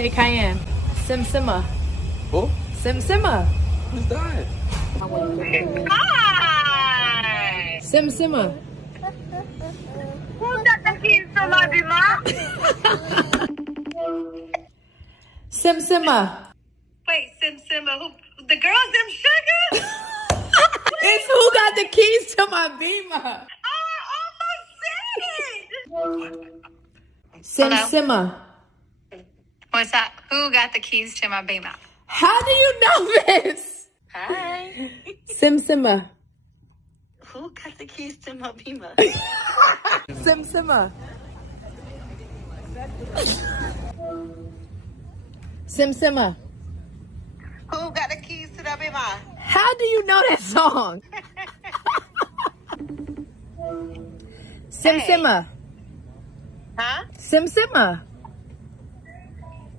Hey, Cayenne. Simma. Who? Simma. Who's that? Hi! Simma. Who got the keys to my bima? Simma. Wait, Simma, who? The girls, them sugar? It's who got the keys to my Beamer. Oh, I almost said it! Simma. What's up? Who got the keys to my Beamer? How do you know this? Hi. Simma. Who got the keys to my Beamer? Simma. Simma. Who got the keys to the Beamer? How do you know that song? Simma. Huh? Simma.